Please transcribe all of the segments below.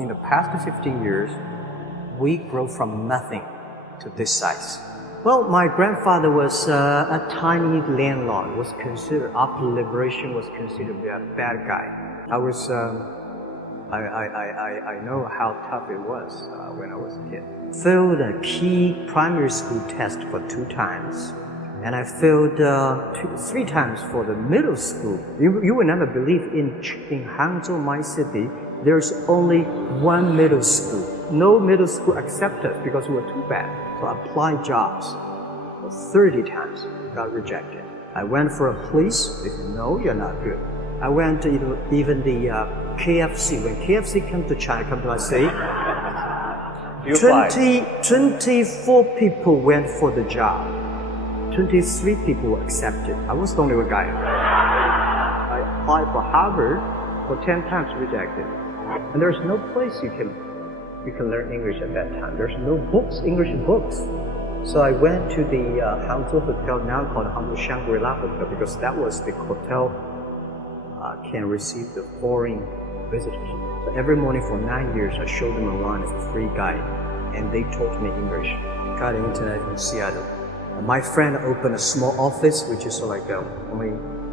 in the past 15 years, we grew from nothing to this size. Well, my grandfather was a tiny landlord, was considered, after liberation, was considered a bad guy. I know how tough it was when I was a kid. Failed a key primary school test for 2 times. And I failed 3 times for the middle school. You will never believe in Hangzhou, my city, there's only 1 middle school. No middle school accepted us because we were too bad. So I applied jobs for 30 times, got rejected. I went for a police, they said, no, you're not good. I went to even the KFC. When KFC came to China, come to my city, 24 people went for the job. 23 people were accepted. I was the only one guy. I applied for Harvard for 10 times, rejected. And there's no place you can learn English at that time. There's no books, English books. So I went to the Hangzhou hotel, now called Hangzhou Shangri-La Hotel, because that was the hotel can receive the foreign visitors. So every morning for 9 years, I showed them around as a free guide, and they taught me English. Got the internet in Seattle. My friend opened a small office, which is like only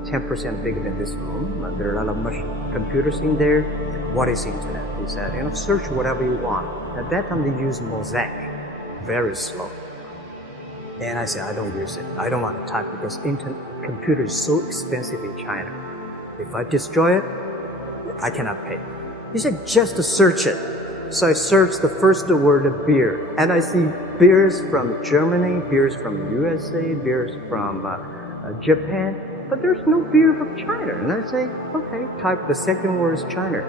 10% bigger than this room. There are a lot of computers in there. What is internet? He said, search whatever you want. At that time, they used Mosaic, very slow. And I said, I don't use it. I don't want to type because computer is so expensive in China. If I destroy it, I cannot pay. He said, just to search it. So I searched the first word, beer. And I see beers from Germany, beers from USA, beers from Japan. But there's no beer from China. And I say, okay, type the second word is China.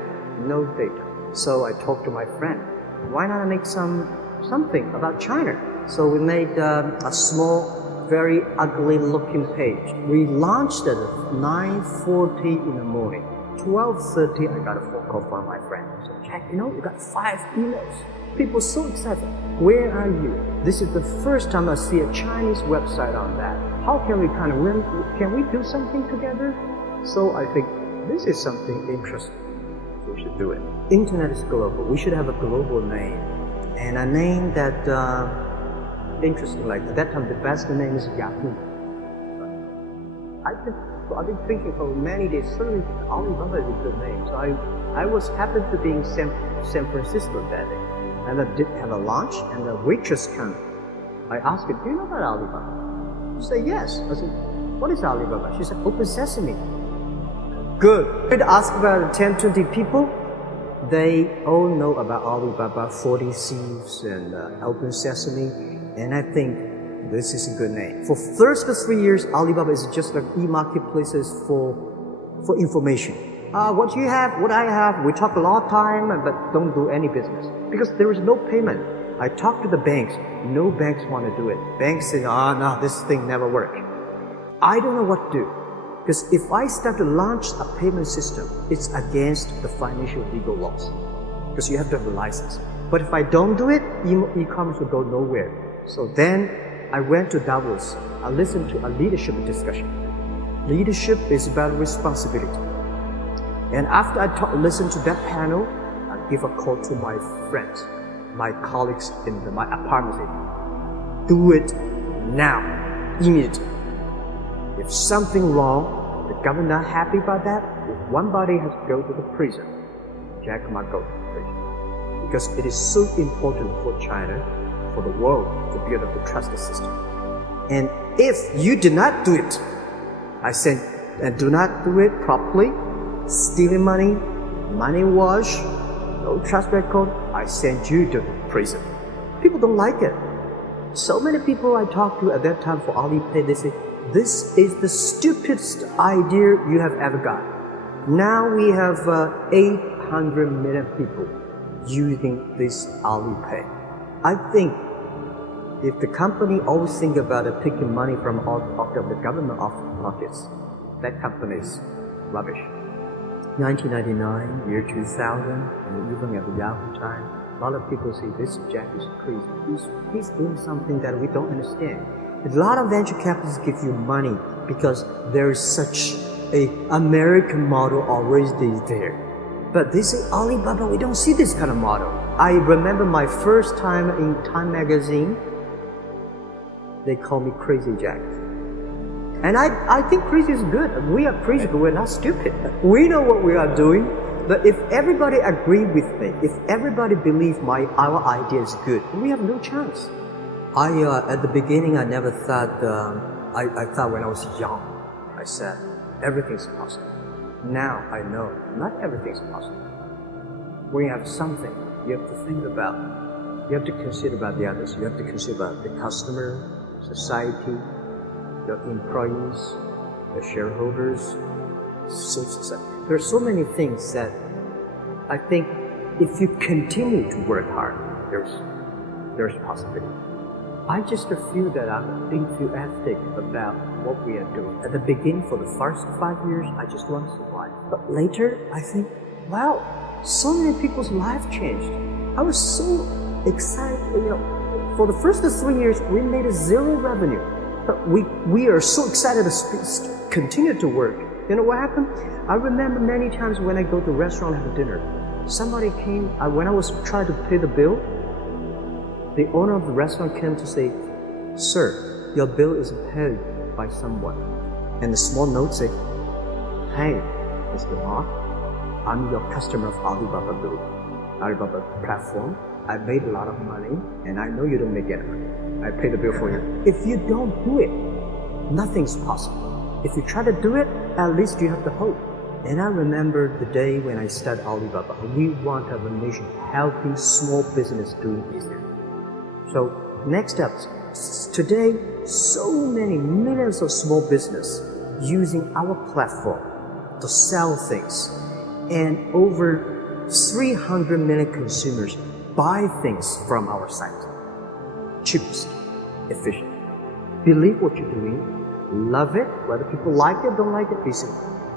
No data. So I talked to my friend. Why not make something about China? So we made a small, very ugly looking page. We launched it at 9:40 in the morning. 12:30, I got a phone call from my friend. I said, Jack, you got 5 emails. People so excited. Where are you? This is the first time I see a Chinese website on that. How can we can we do something together? So I think this is something interesting. We should do it. Internet is global. We should have a global name. And a name that, interesting, like at that time, the best name is Yahoo. I've been thinking for many days, certainly Alibaba is a good name. So I was happened to be in San Francisco that day. And I did have a lunch, and the waitress came. I asked her, do you know about Alibaba? She said, yes. I said, what is Alibaba? She said, Open Sesame. Good. I asked about 10, 20 people. They all know about Alibaba, 40 Thieves, and Open Sesame. And I think this is a good name. For first 3 years, Alibaba is just like e-marketplaces for information. What you have, what I have, we talk a lot of time, but don't do any business. Because there is no payment. I talked to the banks. No banks want to do it. Banks say, no, this thing never works. I don't know what to do. Because if I start to launch a payment system, it's against the financial legal laws. Because you have to have a license. But if I don't do it, e-commerce will go nowhere. So then I went to Davos. I listened to a leadership discussion. Leadership is about responsibility. And after I listened to that panel, I give a call to my friends, my colleagues in my apartment. Do it now, immediately. If something wrong, the government not happy about that, if one body has to go to the prison, Jack might go to the prison. Because it is so important for China, for the world, to build up the trust system. And if you do not do it, I said, and do not do it properly, stealing money, money wash, no trust record, I send you to prison. People don't like it. So many people I talked to at that time for Alipay, they say, this is the stupidest idea you have ever got. Now we have 800 million people using this Alipay. I think if the company always think about picking money from out of the government pockets, that company is rubbish. 1999, year 2000, and even at the Yahoo time, a lot of people say this Jack is crazy. He's doing something that we don't understand. A lot of venture capitalists give you money because there is such a American model already there. But they say, Alibaba, we don't see this kind of model. I remember my first time in Time magazine, they call me Crazy Jack. And I think crazy is good. We are crazy, but we're not stupid. We know what we are doing. But if everybody agree with me, if everybody believes our idea is good, we have no chance. At the beginning, I never thought, I thought when I was young, I said, everything's possible. Now I know not everything's possible. When you have something, you have to think about, you have to consider about the others, you have to consider about the customer, society, your employees, the shareholders, society. There are so many things that I think if you continue to work hard, there's possibility. I just feel that I'm enthusiastic about what we are doing. At the beginning, for the first 5 years, I just want to survive. But later, I think, wow, so many people's lives changed. I was so excited. For the first 3 years, we made 0 revenue. But we are so excited to continue to work. You know what happened? I remember many times when I go to a restaurant and have dinner, somebody came, when I was trying to pay the bill, the owner of the restaurant came to say, "Sir, your bill is paid by someone." And the small note said, "Hey, Mr. Mark, I'm your customer of Alibaba platform. I made a lot of money, and I know you don't make any money. I pay the bill for you." If you don't do it, nothing's possible. If you try to do it, at least you have the hope. And I remember the day when I started Alibaba. We want to have a nation helping small business doing business. So next step, today, so many millions of small business using our platform to sell things, and over 300 million consumers buy things from our site. Cheapest, efficient. Believe what you're doing, love it, whether people like it, don't like it, listen.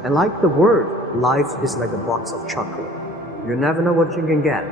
And like the word, life is like a box of chocolate. You never know what you can get.